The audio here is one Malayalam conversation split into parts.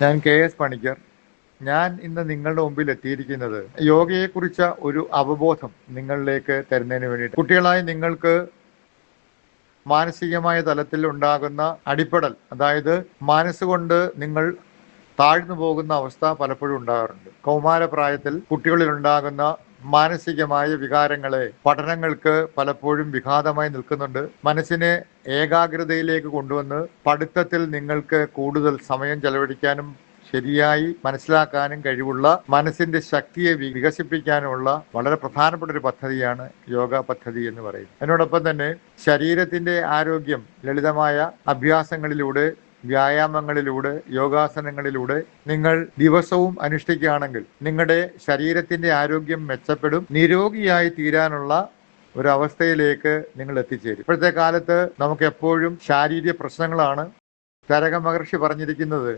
ഞാൻ KS പണിക്കർ. ഞാൻ ഇന്ന് നിങ്ങളുടെ മുമ്പിൽ എത്തിയിരിക്കുന്നത് യോഗയെക്കുറിച്ച ഒരു അവബോധം നിങ്ങളിലേക്ക് തരുന്നതിന് വേണ്ടിയിട്ട്. കുട്ടികളായി നിങ്ങൾക്ക് മാനസികമായ തലത്തിൽ ഉണ്ടാകുന്ന അടിപ്പെടൽ, അതായത് മനസ്സുകൊണ്ട് നിങ്ങൾ താഴ്ന്നു പോകുന്ന അവസ്ഥ പലപ്പോഴും ഉണ്ടാകാറുണ്ട്. കൗമാരപ്രായത്തിൽ കുട്ടികളിൽ ഉണ്ടാകുന്ന മാനസികമായ വികാരങ്ങളെ പഠനങ്ങൾക്ക് പലപ്പോഴും വിഘാതമായി നിൽക്കുന്നുണ്ട്. മനസ്സിനെ ഏകാഗ്രതയിലേക്ക് കൊണ്ടുവന്ന് പഠിത്തത്തിൽ നിങ്ങൾക്ക് കൂടുതൽ സമയം ചെലവഴിക്കാനും ശരിയായി മനസ്സിലാക്കാനും കഴിവുള്ള മനസ്സിന്റെ ശക്തിയെ വികസിപ്പിക്കാനുമുള്ള വളരെ പ്രധാനപ്പെട്ട ഒരു പദ്ധതിയാണ് യോഗ പദ്ധതി എന്ന് പറയുന്നത്. അതിനോടൊപ്പം തന്നെ ശരീരത്തിന്റെ ആരോഗ്യം ലളിതമായ അഭ്യാസങ്ങളിലൂടെ, വ്യായാമങ്ങളിലൂടെ, യോഗാസനങ്ങളിലൂടെ നിങ്ങൾ ദിവസവും അനുഷ്ഠിക്കുകയാണെങ്കിൽ നിങ്ങളുടെ ശരീരത്തിന്റെ ആരോഗ്യം മെച്ചപ്പെടും. നിരോഗിയായി തീരാനുള്ള ഒരവസ്ഥയിലേക്ക് നിങ്ങൾ എത്തിച്ചേരും. ഇപ്പോഴത്തെ കാലത്ത് നമുക്ക് എപ്പോഴും ശാരീരിക പ്രശ്നങ്ങളാണ്. ചരക മഹർഷി പറഞ്ഞിരിക്കുന്നത്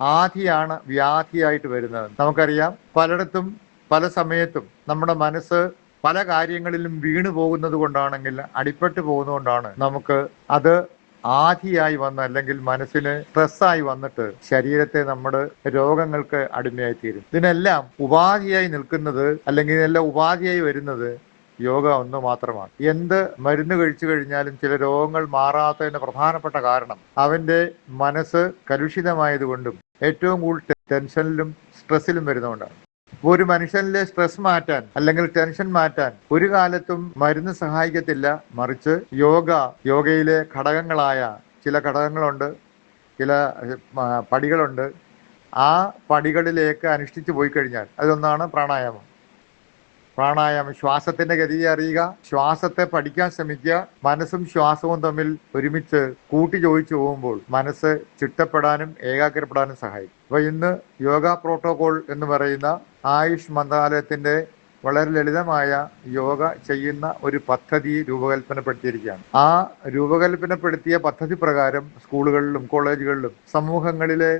ആധിയാണ് വ്യാധിയായിട്ട് വരുന്നത്. നമുക്കറിയാം, പലയിടത്തും പല സമയത്തും നമ്മുടെ മനസ്സ് പല കാര്യങ്ങളിലും വീണു പോകുന്നത് കൊണ്ടാണെങ്കിൽ, അടിപ്പെട്ട് പോകുന്നതുകൊണ്ടാണ് നമുക്ക് അത് ആധിയായി വന്ന്, അല്ലെങ്കിൽ മനസ്സിന് സ്ട്രെസ്സായി വന്നിട്ട് ശരീരത്തെ നമ്മുടെ രോഗങ്ങൾക്ക് അടിമയായി തീരും. ഇതിനെല്ലാം ഉപാധിയായി നിൽക്കുന്നത്, അല്ലെങ്കിൽ ഇതിനെല്ലാം ഉപാധിയായി വരുന്നത് യോഗ ഒന്ന് മാത്രമാണ്. എന്ത് മരുന്ന് കഴിച്ചു കഴിഞ്ഞാലും ചില രോഗങ്ങൾ മാറാത്തതിന്റെ പ്രധാനപ്പെട്ട കാരണം അവന്റെ മനസ്സ് കലുഷിതമായതുകൊണ്ടും ഏറ്റവും കൂടുതൽ ടെൻഷനിലും സ്ട്രെസ്സിലും വരുന്നതുകൊണ്ടാണ്. ഒരു മനുഷ്യനിലെ സ്ട്രെസ് മാറ്റാൻ, അല്ലെങ്കിൽ ടെൻഷൻ മാറ്റാൻ ഒരു കാലത്തും മരുന്ന് സഹായിക്കത്തില്ല. മറിച്ച് യോഗയിലെ ഘടകങ്ങളായ ചില ഘടകങ്ങളുണ്ട്, ചില പടികളുണ്ട്. ആ പടികളിലേക്ക് അനുഷ്ഠിച്ചു പോയി കഴിഞ്ഞാൽ അതിലൊന്നാണ് പ്രാണായാമം. ശ്വാസത്തിന്റെ ഗതിയെ അറിയുക, ശ്വാസത്തെ പഠിക്കാൻ ശ്രമിക്കുക. മനസ്സും ശ്വാസവും തമ്മിൽ ഒരുമിച്ച് കൂട്ടി ചോദിച്ചു പോകുമ്പോൾ മനസ്സ് ചിട്ടപ്പെടാനും ഏകാഗ്രപ്പെടാനും സഹായിക്കും. അപ്പൊ ഇന്ന് യോഗ പ്രോട്ടോകോൾ എന്ന് പറയുന്ന ആയുഷ് മന്ത്രാലയത്തിന്റെ വളരെ ലളിതമായ യോഗ ചെയ്യുന്ന ഒരു പദ്ധതി രൂപകൽപ്പനപ്പെടുത്തിയിരിക്കുകയാണ്. ആ രൂപകൽപ്പനപ്പെടുത്തിയ പദ്ധതി പ്രകാരം സ്കൂളുകളിലും കോളേജുകളിലും സമൂഹങ്ങളിലെ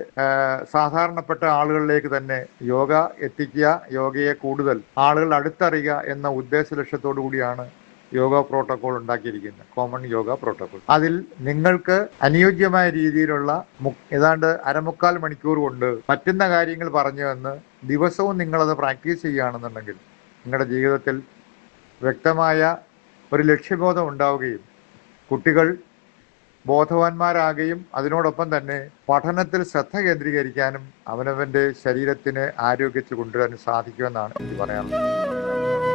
സാധാരണപ്പെട്ട ആളുകളിലേക്ക് തന്നെ യോഗ എത്തിക്കുക, യോഗയെ കൂടുതൽ ആളുകൾ അടുത്തറിയുക എന്ന ഉദ്ദേശ ലക്ഷ്യത്തോടു കൂടിയാണ് യോഗ പ്രോട്ടോകോൾ ഉണ്ടാക്കിയിരിക്കുന്നത്, കോമൺ യോഗ പ്രോട്ടോകോൾ. അതിൽ നിങ്ങൾക്ക് അനുയോജ്യമായ രീതിയിലുള്ള ഏതാണ്ട് 1/4 മണിക്കൂർ കൊണ്ട് പറ്റുന്ന കാര്യങ്ങൾ പറഞ്ഞു തന്ന് ദിവസവും നിങ്ങളത് പ്രാക്ടീസ് ചെയ്യുകയാണെന്നുണ്ടെങ്കിൽ നിങ്ങളുടെ ജീവിതത്തിൽ വ്യക്തമായ ഒരു ലക്ഷ്യബോധം ഉണ്ടാവുകയും കുട്ടികൾ ബോധവാന്മാരാകുകയും അതിനോടൊപ്പം തന്നെ പഠനത്തിൽ ശ്രദ്ധ കേന്ദ്രീകരിക്കാനും അവനവന്റെ ശരീരത്തിന് ആരോഗ്യത്തിൽ കൊണ്ടുവരാനും സാധിക്കുമെന്നാണ് എനിക്ക് പറയാനുള്ളത്.